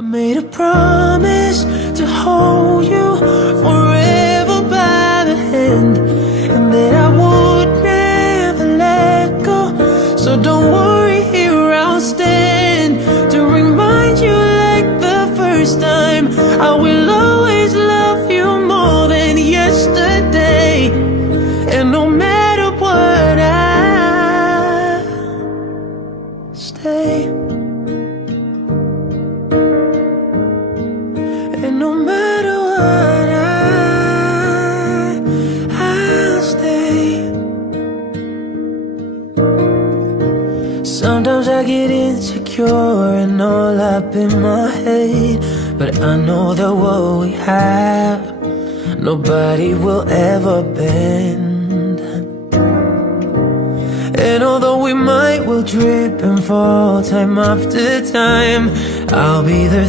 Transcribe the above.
I made a promise to hold you forever by the hand, and that I would never let go. So don't worry, here I'll stand to remind you like the first time. I will always love you more than yesterday, and no matter what, I stay. And no matter what, I'll stay. Sometimes I get insecure and all up in my head, but I know that what we have, nobody will ever bend. And although we might will trip and fall time after time, I'll be there